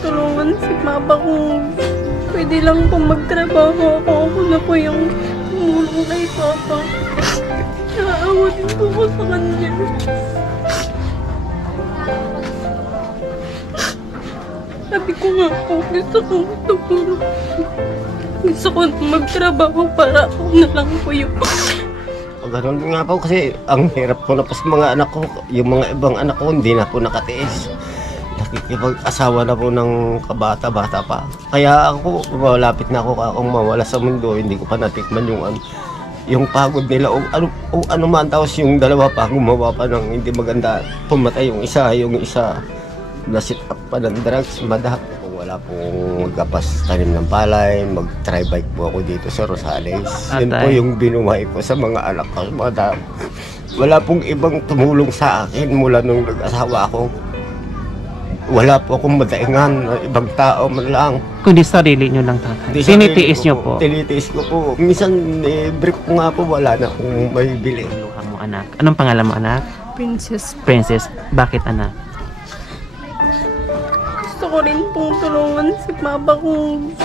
tulungan si Papa kung pwede lang po magtrabaho ako. Ako na po yung tumulong kay Papa. Naawa din po ko sa kanya. Sabi ko nga po, gusto kong tumulong. Gusto ko magtrabaho para ako na lang po yung... Ganun nga po kasi ang hirap ko na po sa mga anak ko. Yung mga ibang anak ko hindi na po nakatiis. Nakikipag-asawa na po ng kabata-bata pa. Kaya ako, malapit na ako akong mawala sa mundo. Hindi ko pa natikman yung pagod nila. O ano man, tapos yung dalawa pa, gumawa pa ng hindi maganda. Pumatay yung isa na-sit up pa ng drugs, madahap. Wala pong magkapas tanim ng palay, mag-try bike po ako dito sa Rosales. Yun po yung binuhay ko sa mga anak ko, madam. Wala pong ibang tumulong sa akin mula nung nag-asawa ako. Wala po akong madaingan na ibang tao man lang. Kundi sarili nyo lang, tatay. Tinitiis nyo po. Tinitiis ko po. Minsan, brief ko nga po, wala na akong may bili. Luha mo, anak. Anong pangalan mo, anak? Princess. Princess. Bakit, anak? Gusto ko rin pong tulungan si Papa kung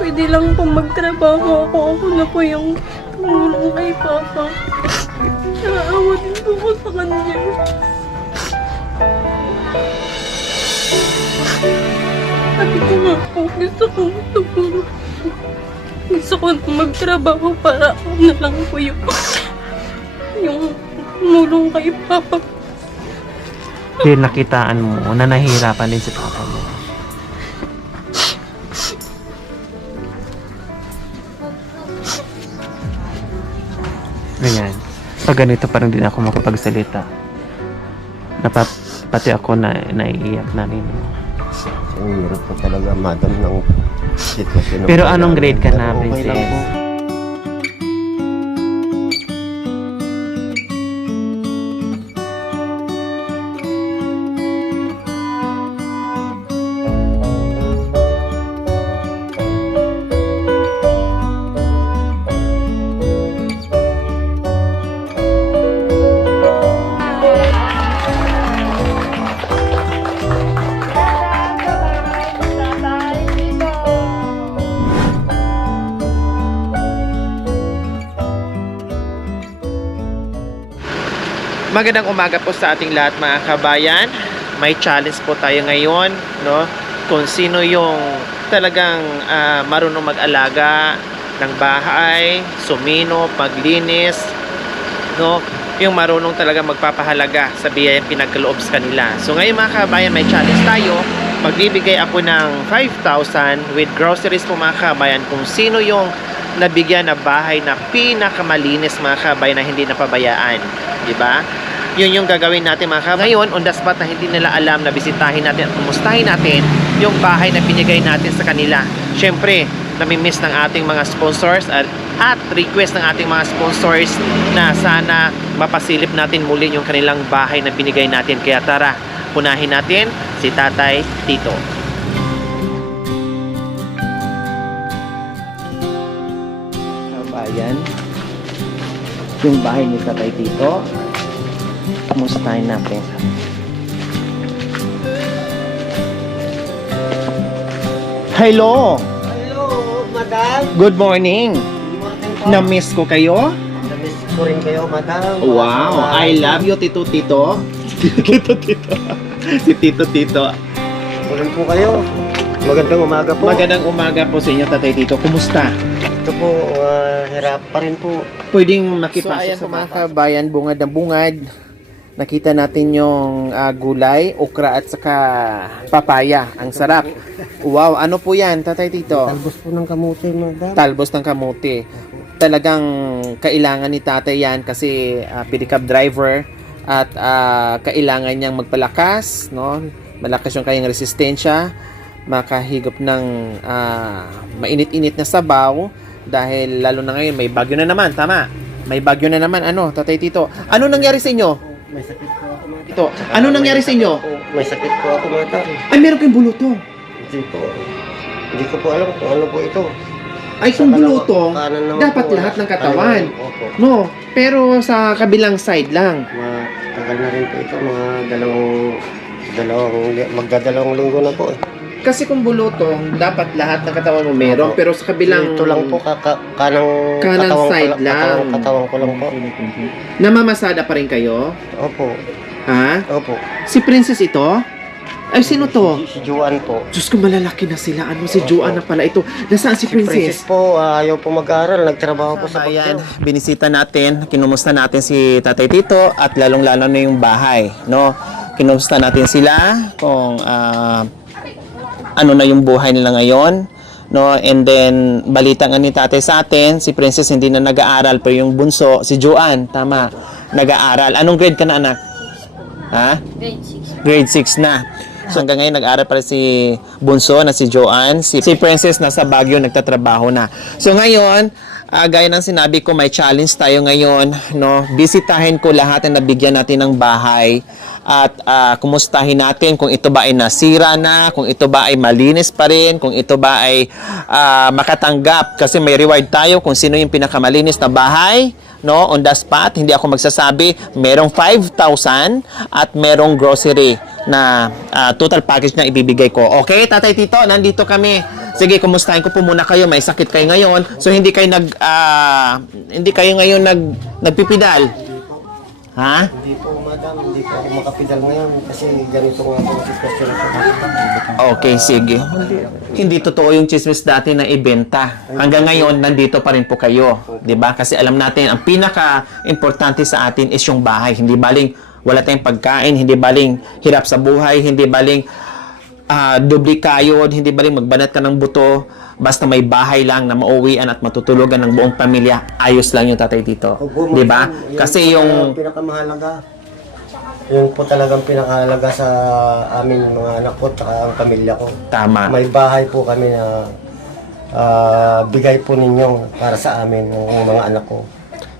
pwede lang po magtrabaho ako. Ako na po yung tumulong kay Papa. Naawa din po ko sa kanya. Sabi ko nga po, gusto kong tumulong. Gusto ko magtrabaho para ako na lang po yung tumulong kay Papa. Dahil nakitaan mo na nahihirapan din si papa mo. Ganyan. Pag ganito parang din ako makapagsalita. Pati ako na naiiyak na rin. Ang hirap po talaga, madam, ng sitwasyon. Pero anong grade ka na, Okay lang Princess? po. Magandang umaga po sa ating lahat, mga kabayan. May challenge po tayo ngayon, no? Kung sino yung talagang marunong mag-alaga ng bahay, sumino, maglinis, no? Yung marunong talaga magpapahalaga sa biyayang pinagkaloob sa kanila. So ngayon, mga kabayan, may challenge tayo. Magbibigay ako ng 5,000 with groceries po, mga kabayan, kung sino yung nabigyan na bahay na pinakamalinis, mga kabayan, na hindi napabayaan. Diba? Yun yung gagawin natin, mga kabayan. Ngayon, on the spot na hindi nila alam, na bisitahin natin at kumustahin natin yung bahay na pinigay natin sa kanila. Syempre, namimiss ng ating mga sponsors at request ng ating mga sponsors na sana mapasilip natin muli yung kanilang bahay na binigay natin. Kaya tara, punahin natin si Tatay Tito. Kabayan, yung bahay ni Tatay Tito, kumustahin natin. Hello! Hello, madam. Good morning! Na-miss ko kayo? Na-miss ko rin kayo, madam. Wow! I love you, Tito Tito. Tito Tito. Si Tito Tito. Kulang po kayo. Magandang umaga po. Magandang umaga po sa inyo, Tatay Tito. Kumusta? Ito po, hirap pa rin po. Pwedeng makipasok So, ayan sa po, mga kabayan, bungad na bungad. Nakita natin yung gulay, okra at saka papaya. Ang sarap. Wow, ano po yan, Tatay Tito? Talbos po ng kamote, madam. Talbos ng kamote. Talagang kailangan ni tatay yan kasi pedicab driver at kailangan niyang magpalakas, no? Malakas yung kanyang resistensya, makahigop ng mainit-init na sabaw dahil lalo na ngayon may bagyo na naman, tama? May bagyo na naman, ano, Tatay Tito? Ano nangyari sa inyo? May sakit po ako, madam. Tito, ano nangyari sa inyo? May sakit po ako, madam. Ay, meron kayong bulutong. Hindi po. Hindi ko po alam kung ano po ito. Ay, kung bulutong, kanan naman dapat po, lahat ng katawan. Opo. No, pero sa kabilang side lang. Matagal na rin po ito, mga magdadalawang linggo na po. Kasi kung bulutong, dapat lahat ng katawan mo meron. Opo. Pero sa kabilang... Ito lang po, kanang Kanang katawan side ko lang. Katawan ko lang po. Namamasada pa rin kayo? Opo. Ha? Opo. Si Princess ito? Ay, sino to? Si Juan po. Diyos ko, malalaki na sila. Ano, si Joanne na pala ito. Nasaan si Princess Princess? po, ayaw po mag-aral. Nagtrabaho po sa Ayan, Bagyo. binisita natin, kinumusta natin si Tatay Tito at lalong-lalo na yung bahay, no? Kinumusta natin sila kung ano na yung buhay nila ngayon, no? And then balita nga ni Tatay sa atin, si Princess hindi na nag-aaral pero yung bunso, si Joanne, tama, nag-aaral. Anong grade ka na, anak? Ha? Grade 6. Grade 6 na. So hanggang ngayon nag-aaral pa rin si Bunso na si Joanne. Si Princess nasa Baguio nagtatrabaho na. So ngayon, gaya ng sinabi ko, may challenge tayo ngayon. No? Bisitahin ko lahat na nabigyan natin ng bahay. At kumustahin natin kung ito ba ay nasira na, kung ito ba ay malinis pa rin, kung ito ba ay makatanggap. Kasi may reward tayo kung sino yung pinakamalinis na bahay. No, on the spot, hindi ako magsasabi, merong 5,000 at merong grocery na total package na ibibigay ko. Okay, Tatay Tito, nandito kami. Sige, kumustahin ko po muna kayo. May sakit kayo ngayon. So hindi kayo ngayon nagpipidal. Ha? Hindi po, madam. Hindi po ako makapidal ngayon kasi ganito nga po ang sitwasyon ko. Okay, sige. Hindi totoo yung chismis dati na ibenta. Hanggang ngayon, nandito pa rin po kayo. 'Di ba? Kasi alam natin, ang pinaka-importante sa atin is yung bahay. Hindi baling wala tayong pagkain, hindi baling hirap sa buhay, hindi baling doble kayod, hindi baling magbanat ka ng buto. Basta may bahay lang na mauwian at matutulugan ng buong pamilya, ayos lang yung Tatay Tito. 'Di ba? Kasi yung pinakamahalaga. Yun po talagang pinakahalaga sa amin mga anak ko at ang pamilya ko. tama. May bahay po kami na bigay po ninyo para sa amin, ng mga anak ko.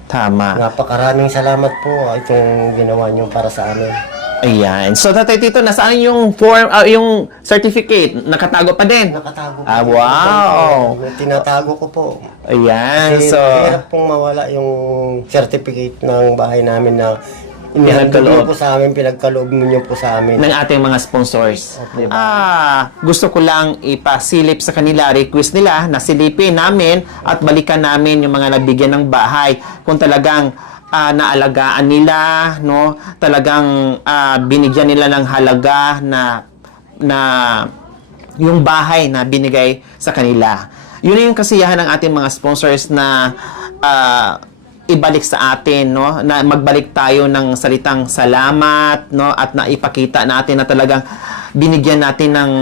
Tama. Napakaraming salamat po itong ginawa niyo para sa amin. Ayan. So, Tatay Tito, nasaan yung form, yung certificate? Nakatago pa din? Nakatago po. Wow! Tinatago ko po. Ayan. Kasi So, mahirap pong mawala yung certificate ng bahay namin na Pinagkaloob. inihandog niyo po sa amin, pinagkaloob niyo po sa amin. ng ating mga sponsors. Gusto ko lang ipasilip sa kanila, request nila na silipin namin at balikan namin yung mga nabigyan ng bahay. Kung talagang naalagaan nila, no? Talagang binigyan nila ng halaga na yung bahay na binigay sa kanila. Yun yung kasiyahan ng ating mga sponsors na ibalik sa atin, no? Na magbalik tayo ng salitang salamat, no? At naipakita natin na talagang binigyan natin ng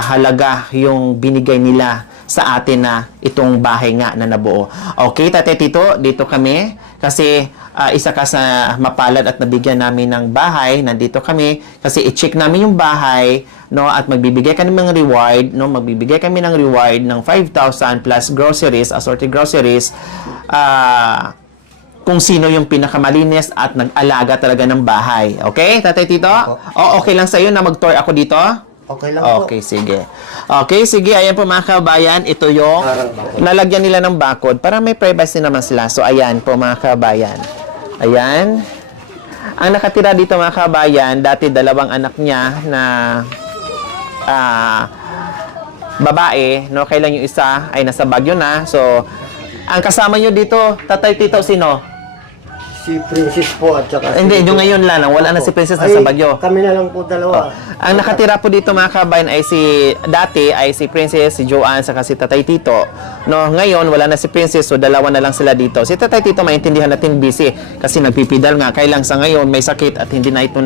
halaga yung binigay nila sa atin na itong bahay nga na nabuo. Okay, Tatay Tito, dito kami kasi isa ka sa mapalad at nabigyan namin ng bahay. Nandito kami kasi i-check namin yung bahay, no, at magbibigay kami ng reward, no, magbibigay kami ng reward ng 5,000 plus groceries, assorted groceries, kung sino yung pinakamalinis at nag-alaga talaga ng bahay. Okay, Tatay Tito? O okay lang sa'yo na mag-tour ako dito? Okay lang po. Okay, sige. Okay, sige. Ayan po mga kabayan. Ito yung lalagyan nila ng bakod para may privacy naman sila. So, ayan po mga kabayan. Ayan. Ang nakatira dito mga kabayan, dati dalawang anak niya na babae. No? Kailan yung isa ay nasa Baguio na. So, ang kasama nyo dito, Tatay Tito, sino? Si Princess po at saka Hindi, yung ngayon lang. Wala na si Princess nasa Baguio. Kami na lang po dalawa. Ang nakatira po dito mga kabayan ay dati ay si Princess, si Joanne, saka si Tatay Tito. No, ngayon wala na si Princess, so dalawa na lang sila dito. Si Tatay Tito maintindihan natin busy kasi nagpipidal nga. Kailang sa ngayon may sakit at hindi na ito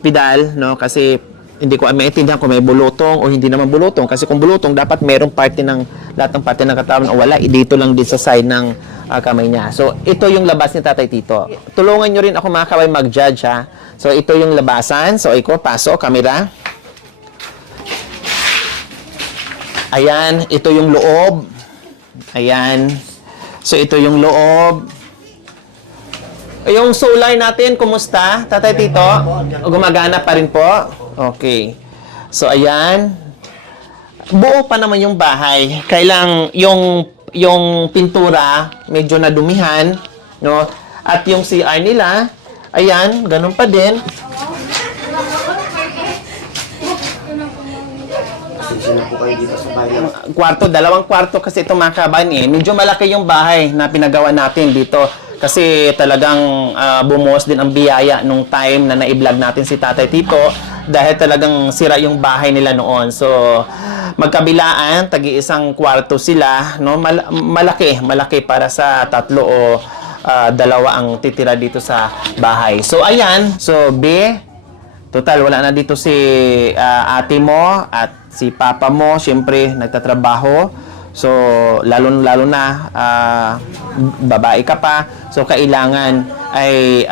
pidal, no? Kasi hindi ko maintindihan kung may bulutong o hindi naman bulutong. Kasi kung bulutong, dapat merong parte ng lahat ng parte ng katawan o wala. Dito lang din sa side ng kamay niya. So, ito yung labas ni Tatay Tito. Tulungan nyo rin ako mga kabayan mag-judge, ha. So, ito yung labasan. So, iko, pasok, camera. Ayan, ito yung loob. Ayan. So, ito yung loob. Yung solar natin, kumusta, Tatay Tito? Gumagana pa rin po? Okay. So, ayan. Buo pa naman yung bahay. Kailang yung pintura, medyo nadumihan, no? At yung CR nila, ayan, ganun pa din. Pasensya na po kayo dito sa bayan. Kwarto, dalawang kwarto kasi ito mga kabayan eh. Medyo malaki yung bahay na pinagawa natin dito. Kasi talagang bumuhos din ang biyaya nung time na na-vlog natin si Tatay Tito dahil talagang sira yung bahay nila noon. So, magkabilaan, tagi-isang kwarto sila, no? Malaki para sa tatlo o dalawa ang titira dito sa bahay. So, ayan. So, B, total, wala na dito si ate mo at si papa mo. Siyempre, nagtatrabaho. So, lalo na, babae ka pa. So, kailangan ay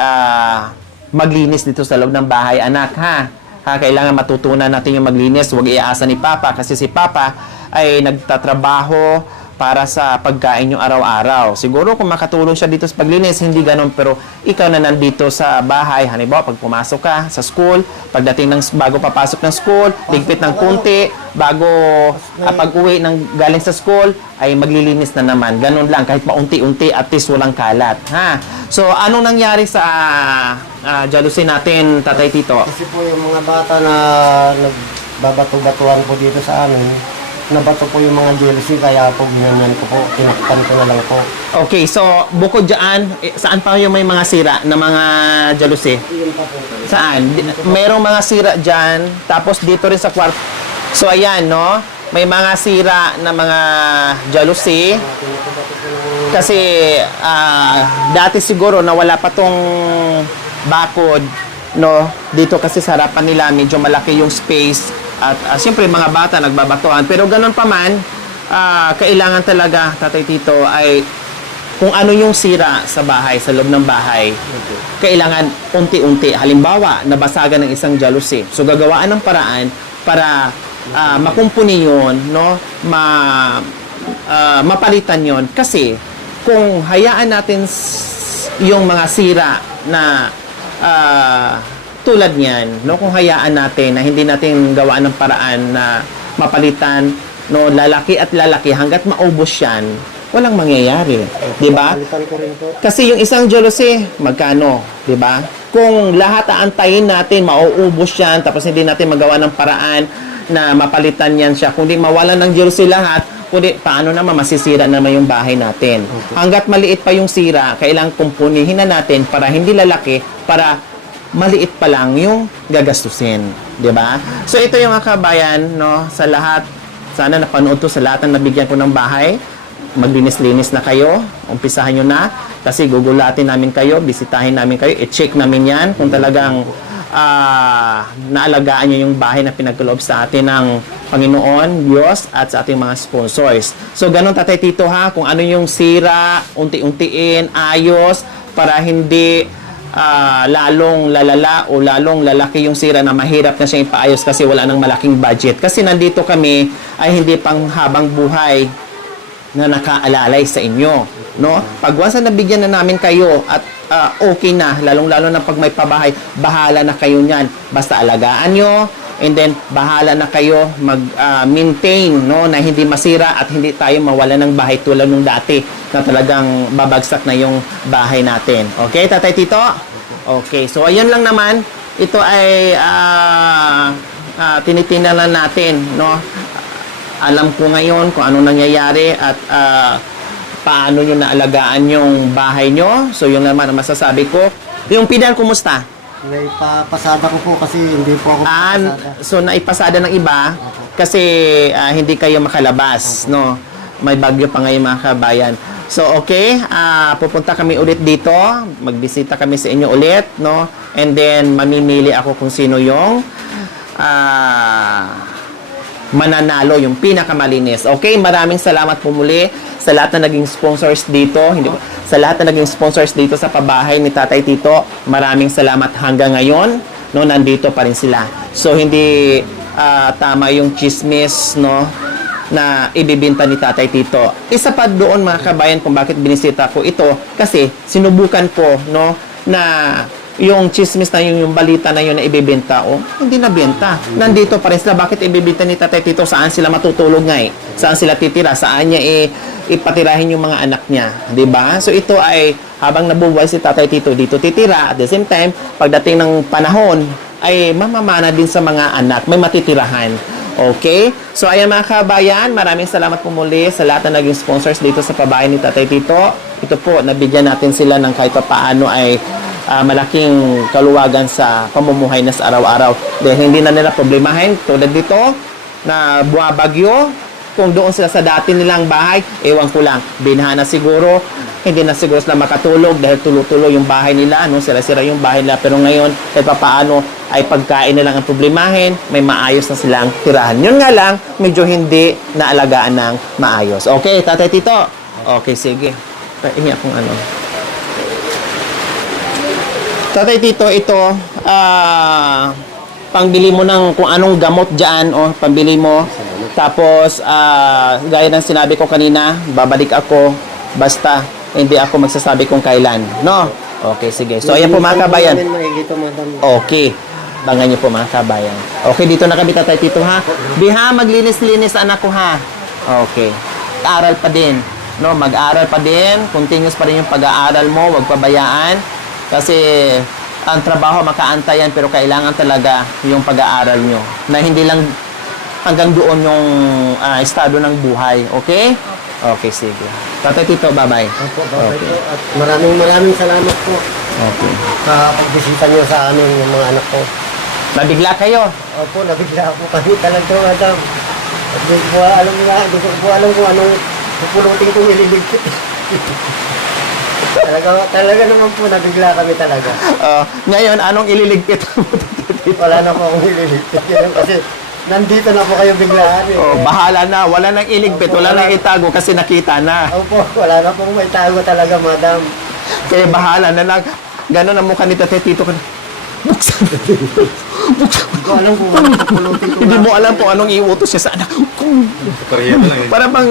maglinis dito sa loob ng bahay, anak, ha? Kailangan matutunan natin yung maglinis. Huwag iaasa ni Papa kasi si Papa ay nagtatrabaho para sa pagkain yung araw-araw. Siguro kung makatulong siya dito sa paglinis, hindi ganun. Pero ikaw na nandito sa bahay, halimbawa pag pumasok ka sa school, pagdating bago papasok ng school, ligpit ng kunti, bago pag-uwi galing sa school, ay maglilinis na naman. Ganun lang, kahit paunti-unti, at least walang kalat. Ha? So, anong nangyari sa jealousy natin, Tatay Tito? Kasi po yung mga bata na nagbabato-batuan po dito sa amin, nabato po yung mga jealousy, kaya po ginanyan ko po, tinakpan ko na lang po. Okay, so bukod dyan, saan pa yung may mga sira na mga jealousy? Yun pa po. Saan? Merong mga sira dyan, tapos dito rin sa kwarto. So ayan, no? May mga sira na mga jealousy. Kasi dati siguro na wala pa tong bakod, no? Dito kasi sa harapan nila, medyo malaki yung space. At siyempre mga bata nagbabatuan. Pero ganun pa man, kailangan talaga, Tatay Tito, ay kung ano yung sira sa bahay, sa loob ng bahay, kailangan unti-unti. Halimbawa, nabasagan ng isang jealousy. So gagawaan ng paraan para makumpuni yun, no? Mapalitan yon. Kasi kung hayaan natin yung mga sira na tulad niyan, no, kung hayaan natin na hindi natin gawaan ng paraan na mapalitan, no, lalaki at lalaki hangga't maubos yan, walang mangyayari, 'di ba? Kasi yung isang jealousy, magkano, 'di ba? Kung lahat aantayin natin, mauubos yan, tapos hindi natin magawa ng paraan na mapalitan yan siya, kundi mawalan ng jealousy lahat, kundi paano naman masisira naman yung bahay natin. Hangga't maliit pa yung sira, kailangang kumpunihin na natin para hindi lalaki, para maliit pa lang yung gagastusin, 'di ba? So ito yung mga kabayan, no, sa lahat, sana napanood to sa lahat ng nabigyan ko ng bahay. Maglinis-linis na kayo, umpisahan nyo na kasi gugulatin namin kayo, bisitahin namin kayo, i-check namin yan kung talagang naalagaan nyo yung bahay na pinagkaloob sa atin ng Panginoon, Diyos, at sa ating mga sponsors. So ganun, Tatay Tito, ha, kung ano yung sira, unti-untiin, ayos, para hindi lalong lalala o lalong lalaki yung sira na mahirap na siya ipaayos kasi wala nang malaking budget. Kasi nandito kami ay hindi pang habang buhay na nakaalalay sa inyo, no? Pag once na nabigyan na namin kayo at okay na, lalong-lalo na pag may pabahay, bahala na kayo niyan. Basta alagaan nyo, and then bahala na kayo mag-maintain, no, na hindi masira at hindi tayo mawala ng bahay tulad nung dati na talagang babagsak na yung bahay natin. Okay, Tatay Tito? Okay, so ayun lang naman. Ito ay tinitingnan natin, no? Alam ko ngayon kung ano nangyayari at paano nyo naalagaan yung bahay nyo. So yun naman ang masasabi ko. Yung pinal, kumusta? Naipapasada ko po kasi hindi po ako pasada. So naipasada ng iba kasi hindi kayo makalabas, no? May bagyo pa ngayon mga kabayan. So okay, pupunta kami ulit dito, magbisita kami sa inyo ulit, no? And then mamimili ako kung sino yung mananalo, yung pinakamalinis. Okay, maraming salamat po muli sa lahat na naging sponsors dito. Sa lahat na naging sponsors dito sa pabahay ni Tatay Tito. Maraming salamat hanggang ngayon, no, nandito pa rin sila. So hindi tama yung chismis, no, na ibibinta ni Tatay Tito. Isa pa doon mga kabayan kung bakit binisita ko ito kasi sinubukan ko, no, na yung chismis na yung balita na yun na ibibenta, hindi na benta. Nandito pa rin sila. Bakit ibibenta ni Tatay Tito? Saan sila matutulog nga eh? Saan sila titira? Saan niya ipatirahin yung mga anak niya? Diba? So ito ay habang nabubuhay si Tatay Tito dito titira. At the same time, pagdating ng panahon, ay mamamana din sa mga anak, may matitirahan. Okay? So ayan mga kabayan, maraming salamat po muli sa lahat na naging sponsors dito sa pabahay ni Tatay Tito. Ito po, nabigyan natin sila ng kahit paano ay malaking kaluwagan sa pamumuhay na sa araw-araw. Dahil hindi na nila problemahin tulad dito na buwabagyo. Kung doon sila sa dati nilang bahay, ewan ko lang, binaha na siguro, hindi na siguro sila makatulog dahil tulo-tulo yung bahay nila, no? Sira-sira yung bahay nila. Pero ngayon, kahit papaano ay pagkain na lang ang problemahin, may maayos na silang tirahan. Yun nga lang, medyo hindi naalagaan ng maayos. Okay, Tatay Tito? Okay, sige. Pahingi akong ano. Tatay Tito, ito, pangbili mo ng kung anong gamot dyan, o pambili mo. Tapos, gaya ng sinabi ko kanina, babalik ako, basta hindi ako magsasabi kung kailan. No? Okay, sige. So, ayan po mga kabayan. Okay. Bangan niyo po mga kabayan. Okay, dito na kami Tatay Tito ha. Biha, maglinis-linis anak ko ha. Okay. Aral pa din. No, mag-aral pa din. Continuous pa rin yung pag-aaral mo. Huwag pabayaan. Kasi, ang trabaho makaantayan pero kailangan talaga yung pag-aaral nyo. Na hindi lang hanggang doon yung estado ng buhay. Okay? Okay, sige. Tatay Tito, bye-bye. Opo, Tatay Tito. At maraming salamat po Okay. sa pagbisita niyo sa amin yung mga anak ko. Nabigla kayo. Opo, nabigla ako kami talaga, madam. At hindi ko po alam kung anong pupulutin kong nililigpit. talaga naman po, nabigla kami talaga. Ngayon, anong ililigpit mo? Wala na po akong nililigpit. Yan, kasi nandito na po kayo biglaan. Eh. Bahala na. Wala nang iligpit. Wala nang itago kasi nakita na. Opo, wala na pong may tago talaga, madam. Kaya bahala na lang. Ganon ang mukha ni Tatay Tito. Buksan. Hindi ko alam kung anong pupulutin ko. Hindi mo alam kung anong iutos niya sa anak. Para bang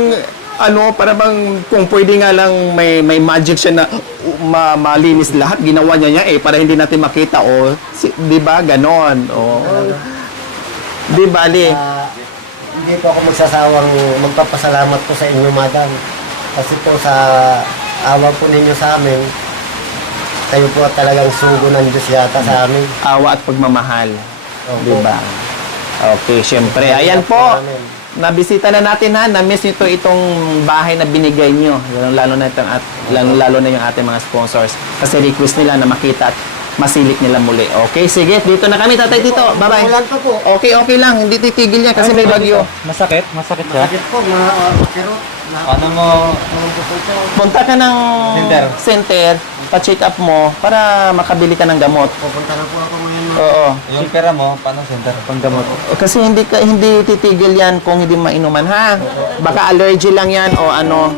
para bang kung pwede nga lang may magic siya na malinis lahat, ginawa niya para hindi natin makita di ba ganon di bali. Hindi po ako magsasawang magpapasalamat po sa inyo, madam, kasi po sa awa po ninyo sa amin, kayo po talagang sugo ng Diyos yata sa amin. Awa at pagmamahal. Opo. Di ba? Okay, syempre. Ayan po. Nabisita na natin ha, na-miss nyo itong bahay na binigay nyo. Lalo na yung ating mga sponsors. Kasi request nila na makita at masilik nila muli. Okay, sige. Dito na kami, Tatay Tito. Bye-bye. Ulan pa po. Okay lang. Hindi titigil yan kasi may bagyo. Masakit? Masakit siya? Bakit po, pero Ano mo? Punta ka ng center, pa-check up mo para makabili ka ng gamot. pupunta na po ako ngayon. Oo. Yung pera mo, paano center? Panggamot. Kasi hindi titigil yan kung hindi mainuman ha. Baka allergy lang yan o ano.